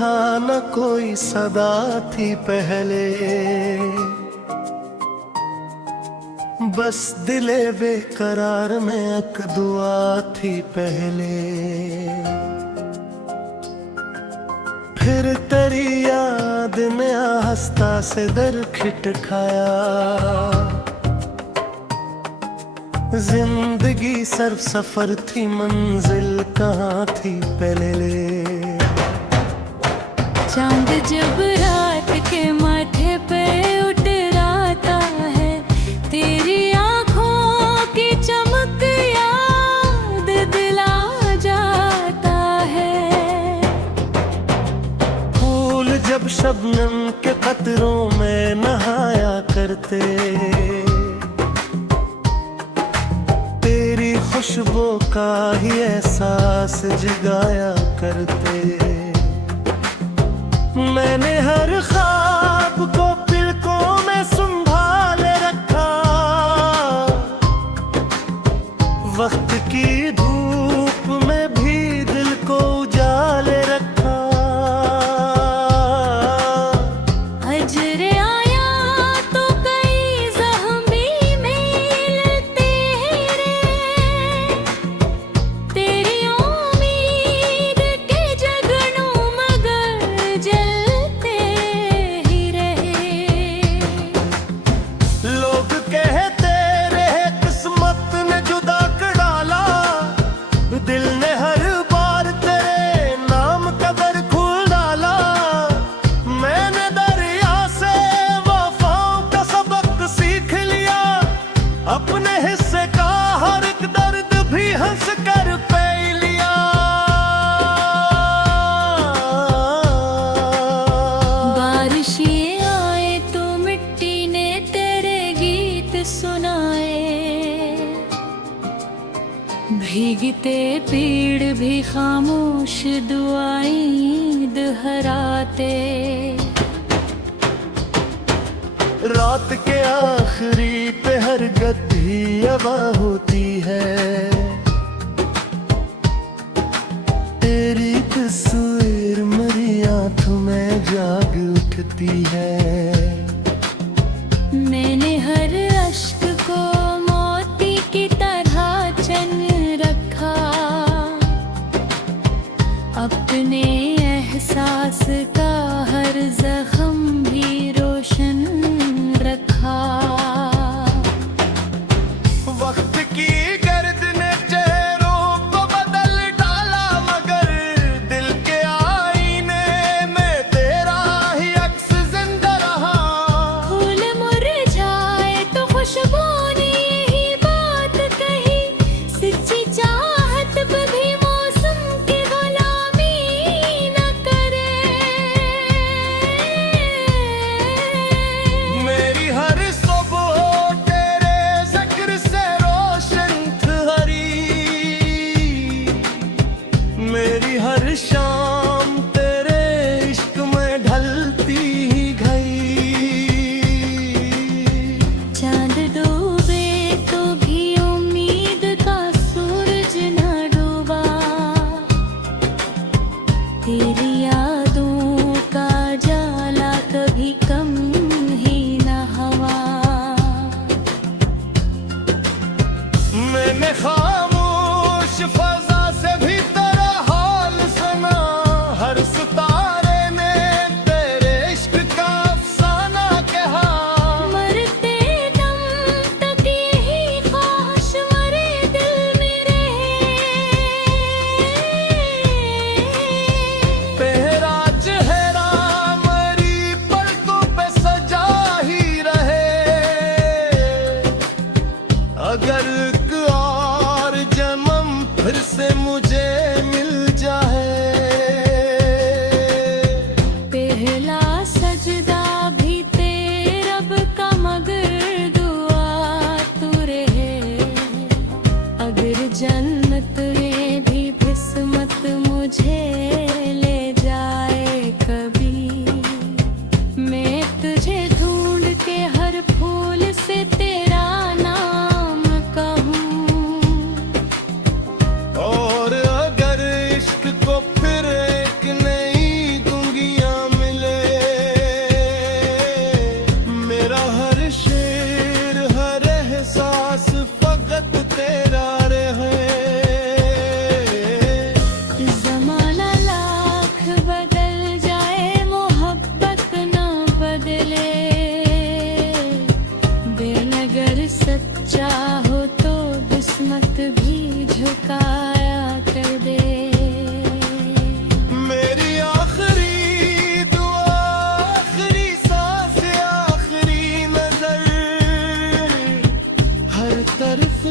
था न कोई सदा थी पहले, बस दिले बेकरार में एक दुआ थी पहले। फिर तेरी याद ने आस्था से दर खटखाया, जिंदगी सर्व सफर थी मंजिल कहाँ थी पहले। चांद जब रात के माथे पे उतराता है, तेरी आँखों की चमक याद दिला जाता है। फूल जब शबनम के कतरों में नहाया करते, तेरी खुशबू का ही एहसास जगाया करते। मैंने हर ख्वाब को पलकों में संभाल रखा, वक्त की धूप में भी दिल को उजाले रखा। हजर आया तो कई ज़ख्म भी मिलते रे, तेरी उम्मीद के जगनों मगर जलते ही रहे। लोग कहते रहे किस्मत ने जुदा कर डाला, दिल ने हर बार तेरे नाम का दर खोल डाला। मैंने दरिया से वफाओं का सबक सीख लिया, अपने हिस्से का हर एक दर्द भी हंस कर पै लिया। बारिशें आए तो मिट्टी ने तेरे गीत सुनाए, भीगते पेड़ भी खामोश दुआएं दोहराते। रात के आखिरी पे हर गद्दी हवा होती है, तेरी तस्वीर मेरी आंखों में जाग उठती है। मैंने हर अश्क को मोती की तरह चन रखा, अपने एहसास का हर जख्म भी रोशन रखा। वक्त की गर्द ने चेहरों को बदल डाला, मगर दिल के आईने में तेरा ही अक्स जिंदा रहा। फूल मुरझाए तो खुशबू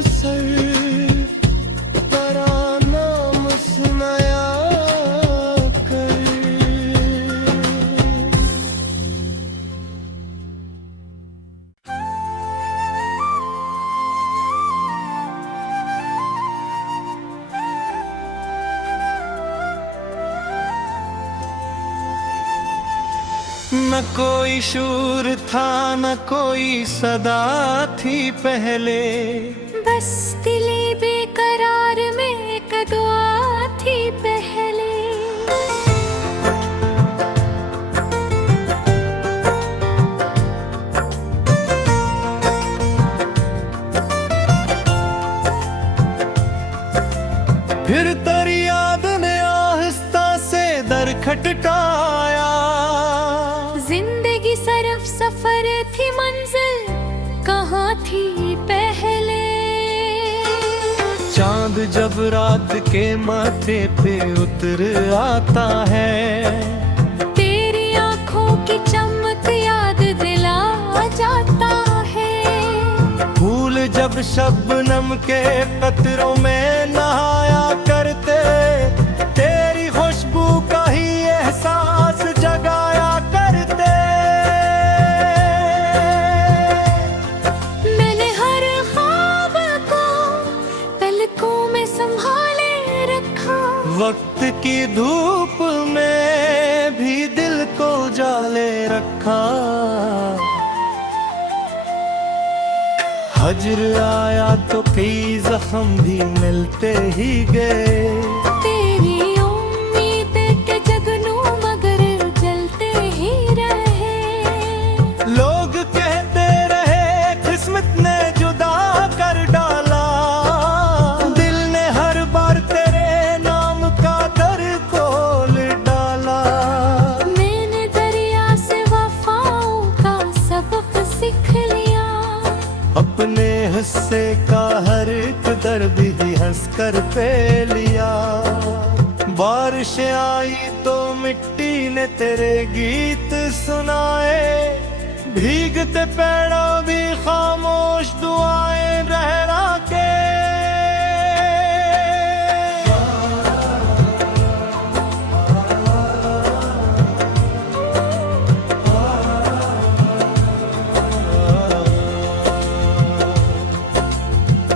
सर तेरा नाम सुनाया कर। न कोई शूर था न कोई सदा थी पहले, बस दिली बेकरार में एक दुआ थी पहले। फिर तेरी याद ने आहिस्ता से दर खटकाया। जिंदगी सरफ सफर थी मंजिल कहाँ थी पहले। चांद जब रात के माथे पे उतर आता है, तेरी आंखों की चमक याद दिला जाता है। फूल जब शबनम के कतरों में नहाया करते, तेरी खुशबू का ही एहसास जगाया करते। मैंने हर ख्वाब को पलकों में संभाले रखा। वक्त की धूप में भी दिल को जाले रखा। हजर आया तो कई जख्म भी मिलते ही गए। तेरी उम्मीद के जगनू मगर जलते ही रहे। लोग कहते रहे किस्मत ने जुदा कर डाला। दिल ने हर बार तेरे नाम का दर खोल डाला। मैंने दरिया से वफाओं का सबक सीख लिया। अपने हिस्से का हर एक दर्द ही हंस कर पे लिया। बारिश आई तो मिट्टी ने तेरे गीत सुनाए। भीगते पेड़ों भी खामोश दुआएं रहरा के।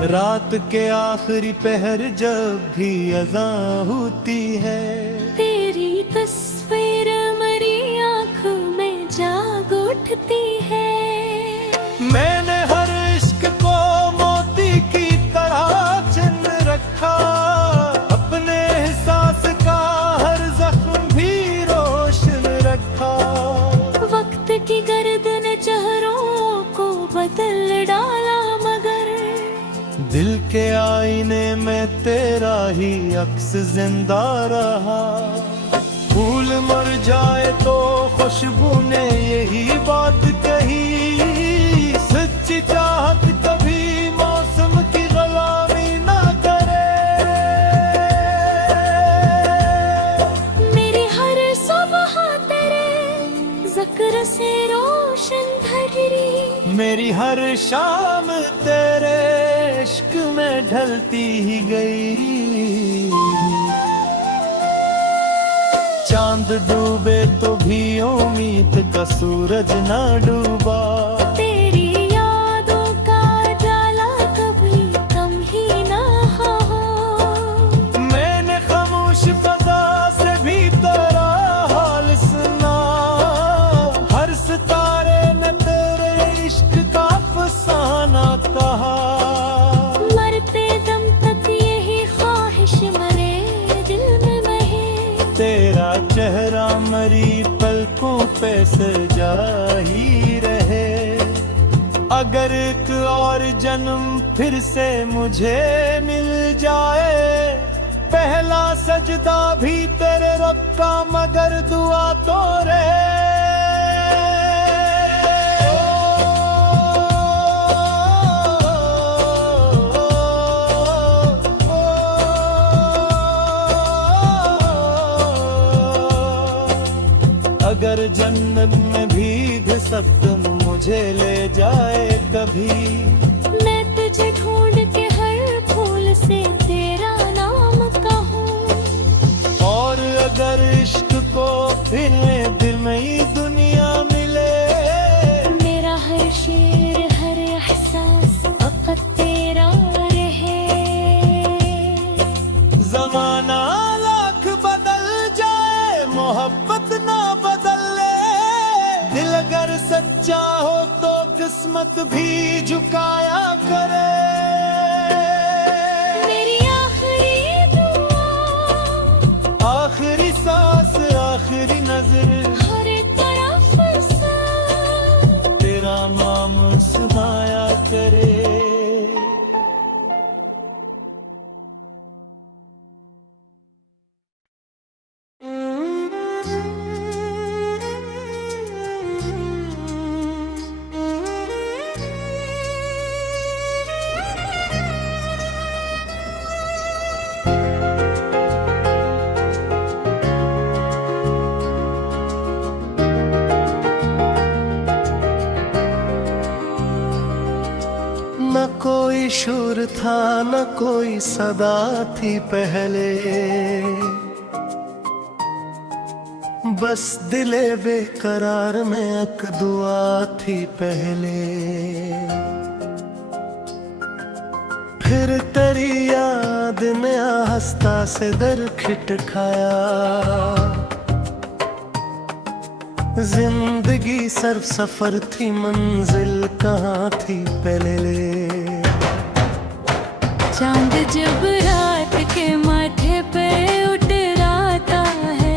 रात के आखिरी पहर जब भी अज़ां होती है, तेरी तस्वीर मेरी आँख में जाग उठती है। मैंने हर इश्क को मोती की तरह चिन रखा। अपने एहसास का हर जख्म भी रोशन रखा। वक्त की गर्द ने चेहरों को बदल डाला मगर दिल के आईने में तेरा ही अक्स जिंदा रहा। फूल मर जाए तो खुशबू ने यही बात कही। सच्ची चाहत कभी मौसम की गुलामी ना करे। मेरी हर सुबह तेरे जिक्र से रोशन भरी। मेरी हर शाम तेरे इश्क में ढलती ही गई। चांद डूबे तो भी उम्मीद का सूरज ना डूबा। तेरी यादों का जाला कभी कम ही ना हो। मैंने खामोश फजा से भी तेरा हाल सुना। हर सितारे ने तेरे इश्क का अफसाना कहा। मरते दम तक यही ख्वाहिश मरे दिल में बहे। तेरा चेहरा मरी पलकों पे सजा ही रहे। अगर एक और जन्म फिर से मुझे मिल जाए, पहला सजदा भी तेरे रब का मगर दुआ तो रहे। अगर जन्नत में भीग सकूं मुझे ले जाए कभी। मैं तुझे ढूंढ के किस्मत भी झुकाया करे। मेरी आखिरी दुआ, आखिरी सांस, आखिरी नजर, हर तरफ से तेरा नाम सुनाया करे। न कोई शुर था न कोई सदा थी पहले, बस दिले बेकरार में एक दुआ थी पहले। फिर तेरी याद ने आस्था से दर खटखाया, जिंदगी सिर्फ सफर थी, मंजिल कहाँ थी पहले। चांद जब रात के माथे पे उतराता है,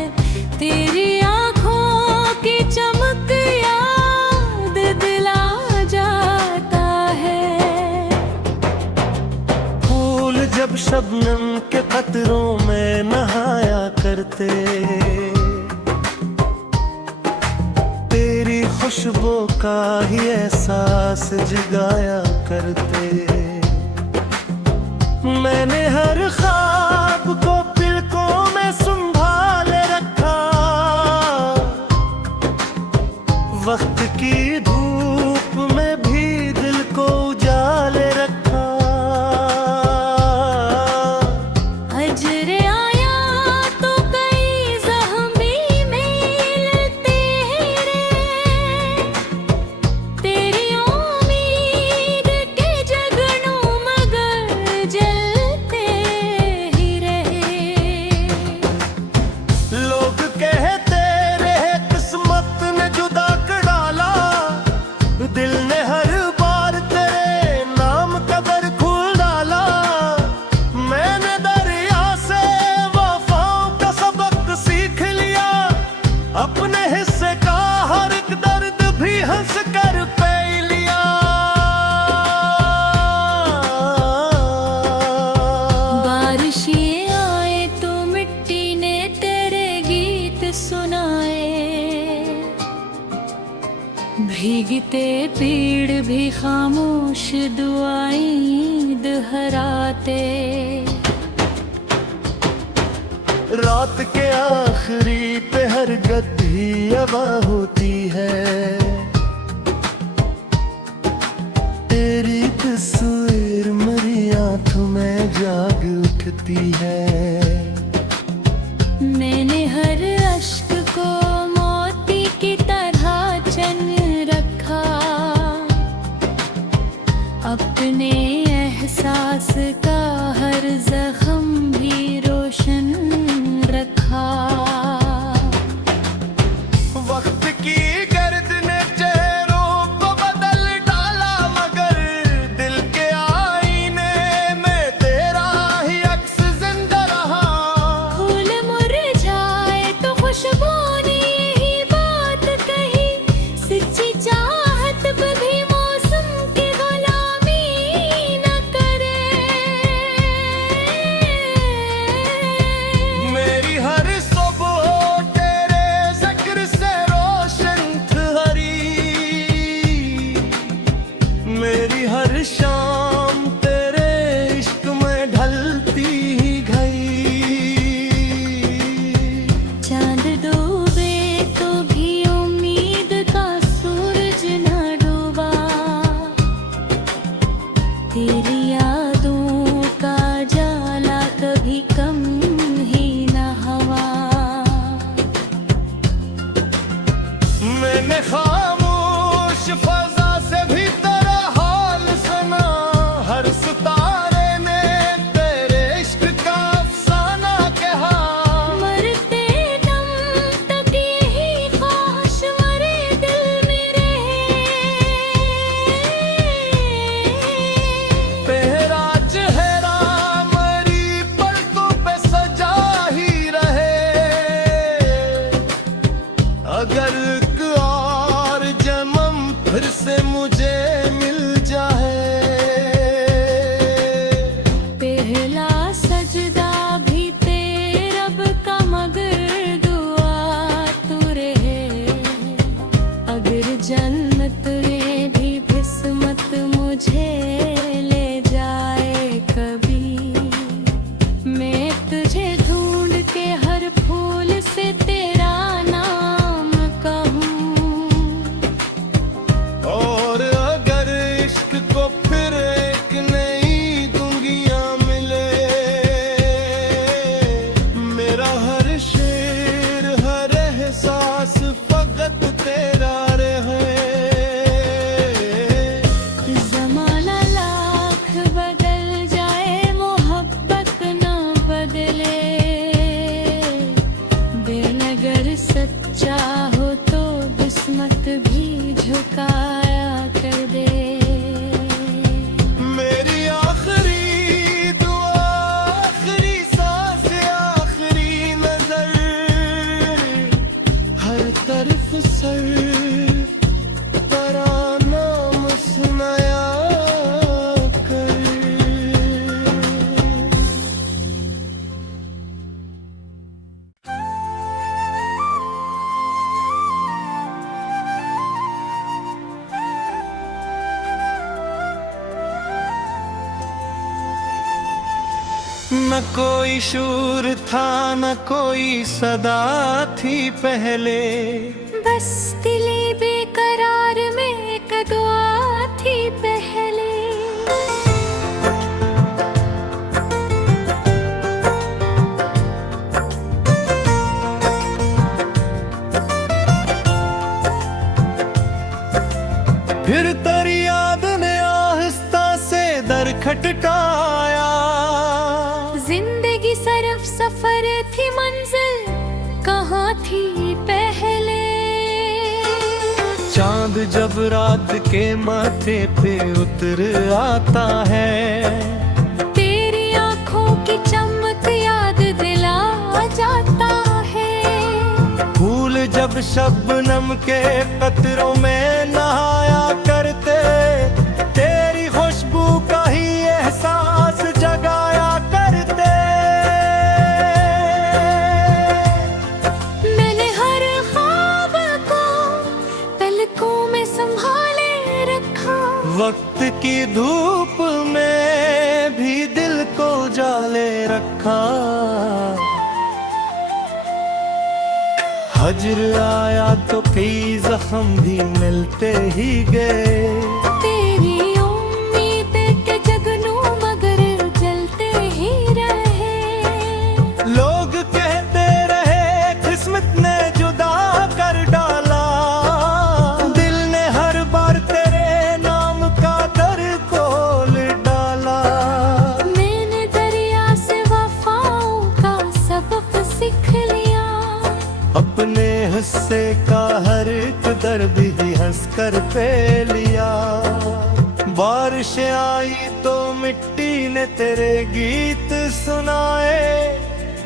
तेरी आँखों की चमक याद दिला जाता है। फूल जब शबनम के कतरों में नहाया करते, तेरी खुशबू का ही एहसास जगाया करते। मैंने हर ख्वाब को पलकों में संभाल रखा, वक्त की धूप में भी दिल को उजाले रखा। हजरे आया तो कई ज़ख्म भी मिलते रे, तेरी उम्मीद के जगनों मगर जलते ही रहे। लोग कहते रहे किस्मत ने जुदा कर डाला, दिल ने हर बार तेरे नाम का दर खोल डाला। मैंने दरिया से वफाओं का सबक सीख लिया, अपने हिस्से का हर एक दर्द भी हंस कर पै लिया। बारिशें आए तो मिट्टी ने तेरे गीत सुनाए, भीगते पेड़ भी खामोश दुआएं दोहराते। रात के आखिरी पे हर गद्दी हवा होती है, तेरी तस्वीर मेरी आंखों में जाग उठती है। मैंने हर अश्क को मोती की तरह चन रखा, अपने एहसास का हर जख्म भी रोशन रखा। वक्त की गर्द ने चेहरों को बदल डाला, मगर दिल के आईने में तेरा ही अक्स जिंदा रहा। फूल मुरझाए तो खुशबू ने यही बात कही, सच्ची चाहत पे भी मौसम की गुलामी न करे। मेरी हर सुबह तेरे जिक्र से रोशन हरी, मेरी हर शाम तेरे इश्क में ढलती ही गई। चांद डूबे तो भी उम्मीद का सूरज न डूबा, तेरी यादों का जाला कभी कम ही न हवा। मैंने खामोश फजा से भी तेरा हाल सुना, न कोई शूर था न कोई सदा थी पहले, बस दिले बेकरार में एक दुआ थी पहले। फिर तेरी याद ने आहिस्ता से दर खटकाया। जिंदगी सरफ सफर थी, मंजिल कहाँ थी पहले। चांद जब रात के माथे पे उतर आता है, तेरी आंखों की चमक याद दिला जाता है। फूल जब शबनम के कतरों में नहाया करते, तेरी खुशबू का ही एहसास जगाया करते। मैंने हर ख्वाब को पलकों में संभाले रखा। वक्त की धूप में भी दिल को जाले रखा। हजर आया तो कई जख्म भी मिलते ही गए। तेरी उम्मीद के जगनू मगर जलते ही रहे। लोग कहते रहे किस्मत ने जुदा कर डाला, दिल ने हर बार तेरे नाम का दर खोल डाला। मैंने दरिया से वफाओं का सबक सीख लिया। अपने हिस्से का हर एक दर्द ही हंस कर पे लिया। बारिश आई तो मिट्टी ने तेरे गीत सुनाए,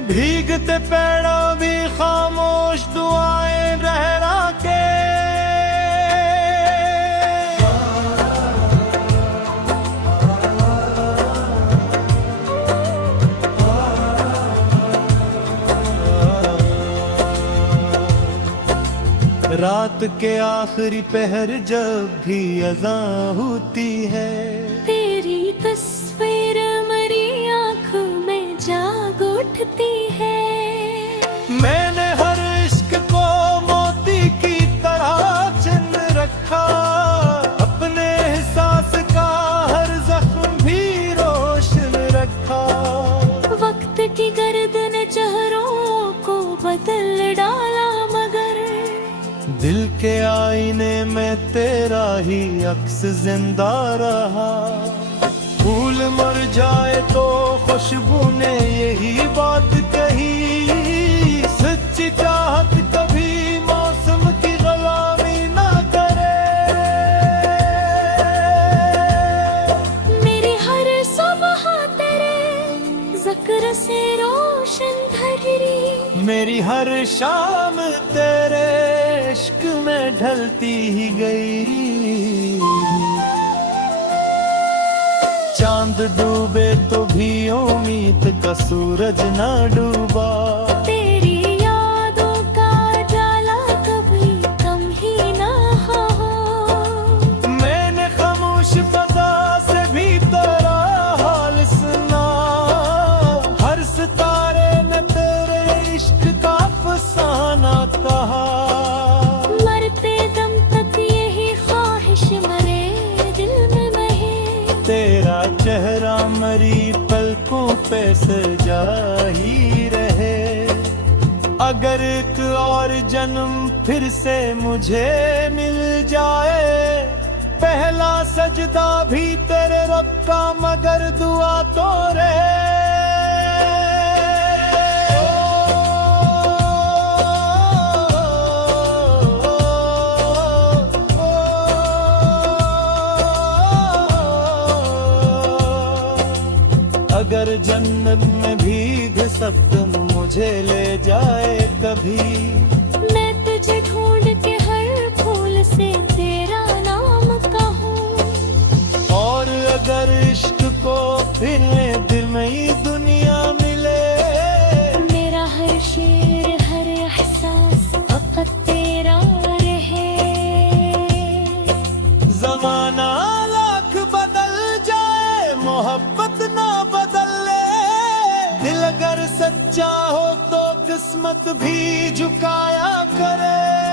भीगते पेड़ों भी खामोश दुआएं लहरा के। रात के आखिरी पहर जब भी अज़ां होती है, तेरी तस्वीर मेरी आँख में जाग उठती है। मैंने हर इश्क को मोती की तरह चिन रखा। अपने एहसास का हर जख्म भी रोशन रखा। वक्त की गर्द ने चेहरों को बदल डाला, मगर दिल के आईने में तेरा ही अक्स जिंदा रहा। फूल मर जाए तो खुशबू ने यही बात कही, सच्ची चाहत कभी मौसम की गुलामी ना करे। मेरी हर सुबह तेरे जिक्र से रोशन धरी। मेरी हर शाम तेरे इश्क में ढलती ही गई। चांद डूबे तो भी उम्मीद का सूरज ना डूबा। तेरी यादों का जाला कभी कम ही ना हो। मैंने खामोश फजा से भी तेरा हाल सुना। हर सितारे ने तेरे इश्क का अफसाना कहा। मरते दम तक यही ख्वाहिश मरे दिल में बहे। तेरा चेहरा मरी पलकों पे सजा ही रहे। अगर एक और जन्म फिर से मुझे मिल जाए, पहला सजदा भी तेरे रब का मगर दुआ तो रहे। अगर जन्नत में भीग सकम मुझे ले जाए कभी, मैं तुझे ढूंढ के हर फूल से तेरा नाम कहूँ। और अगर इश्क को फिर दिल में ही दुनिया मिले, मेरा हर शेर हर एहसास फकत तेरा रहे। जमाना लाख बदल जाए मोहब्बत ना बदले। सच्चा हो तो किस्मत भी झुकाया करे।